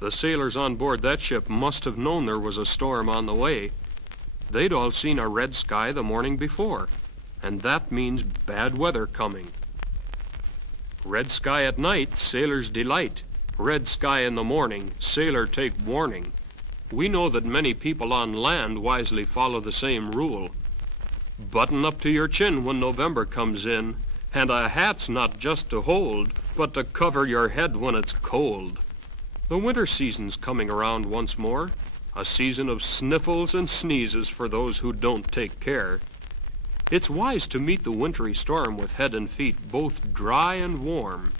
The sailors on board that ship must have known there was a storm on the way. They'd all seen a red sky the morning before, and that means bad weather coming. Red sky at night, sailors delight. Red sky in the morning, sailor take warning. We know that many people on land wisely follow the same rule. Button up to your chin when November comes in, and a hat's not just to hold, but to cover your head when it's cold. The winter season's coming around once more, a season of sniffles and sneezes for those who don't take care. It's wise to meet the wintry storm with head and feet both dry and warm.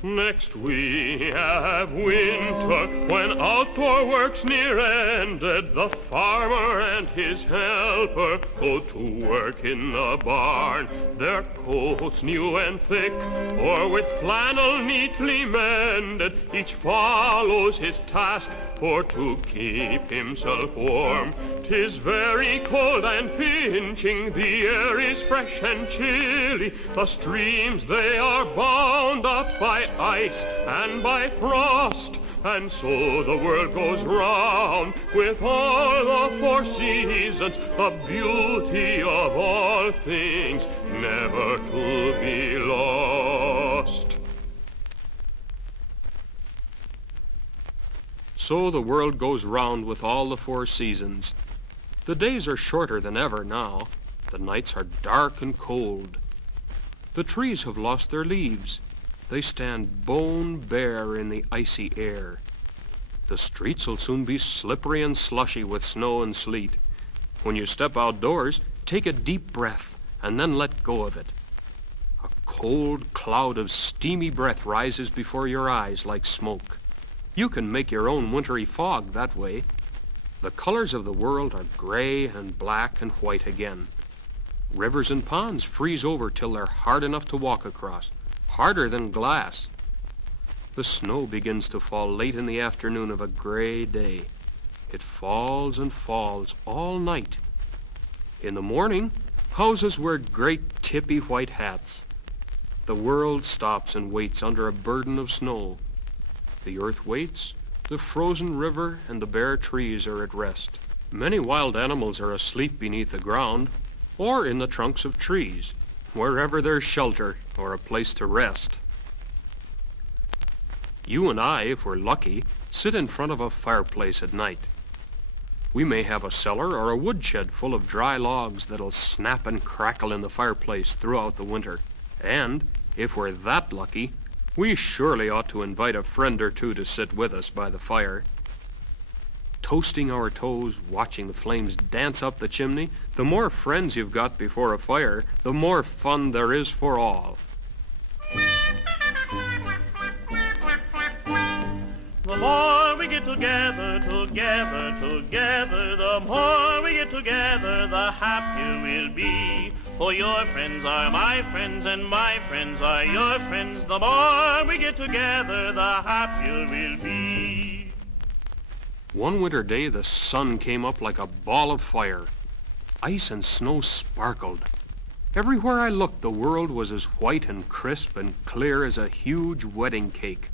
Next we have winter, when outdoor work's near ended. The farmer and his helper go to work in the barn. Their coats new and thick, or with flannel neatly mended. Each follows his task for to keep himself warm. 'Tis very cold and pinching, the air is fresh and chilly. The streams they are bound up by ice and by frost, and so the world goes round with all the four seasons, the beauty of all things never to be lost. So the world goes round with all the four seasons. The days are shorter than ever now. The nights are dark and cold. The trees have lost their leaves. They stand bone bare in the icy air. The streets will soon be slippery and slushy with snow and sleet. When you step outdoors, take a deep breath and then let go of it. A cold cloud of steamy breath rises before your eyes like smoke. You can make your own wintry fog that way. The colors of the world are gray and black and white again. Rivers and ponds freeze over till they're hard enough to walk across. Harder than glass. The snow begins to fall late in the afternoon of a gray day. It falls and falls all night. In the morning, houses wear great tippy white hats. The world stops and waits under a burden of snow. The earth waits, the frozen river and the bare trees are at rest. Many wild animals are asleep beneath the ground or in the trunks of trees, wherever there's shelter or a place to rest. You and I, if we're lucky, sit in front of a fireplace at night. We may have a cellar or a woodshed full of dry logs that'll snap and crackle in the fireplace throughout the winter. And, if we're that lucky, we surely ought to invite a friend or two to sit with us by the fire. Toasting our toes, watching the flames dance up the chimney, the more friends you've got before a fire, the more fun there is for all. The more we get together, the more we get together, the happier we'll be. For your friends are my friends, and my friends are your friends. The more we get together, the happier we'll be. One winter day, the sun came up like a ball of fire. Ice and snow sparkled. Everywhere I looked, the world was as white and crisp and clear as a huge wedding cake.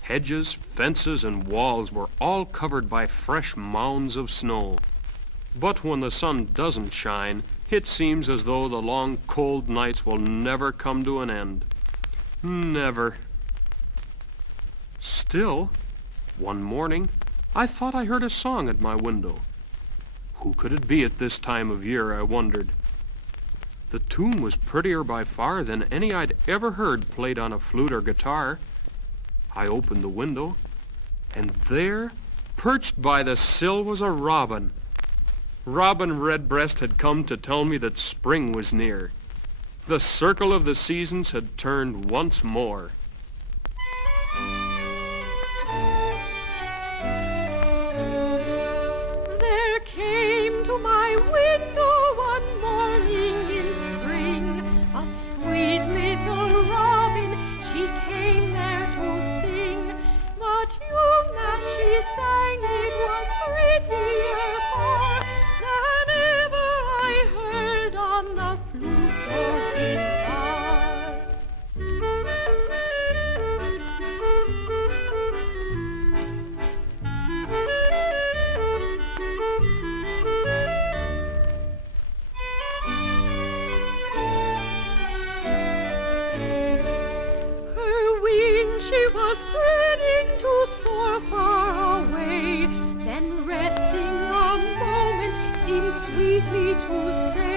Hedges, fences, and walls were all covered by fresh mounds of snow. But when the sun doesn't shine, it seems as though the long, cold nights will never come to an end. Never. Still, one morning, I thought I heard a song at my window. Who could it be at this time of year, I wondered. The tune was prettier by far than any I'd ever heard played on a flute or guitar. I opened the window, and there, perched by the sill, was a robin. Robin Redbreast had come to tell me that spring was near. The circle of the seasons had turned once more. There came to my window one morning in spring a sweet little robin. She came there to sing. The tune that she sang, it was prettier far than ever I heard on the flute or guitar. sweetly to say,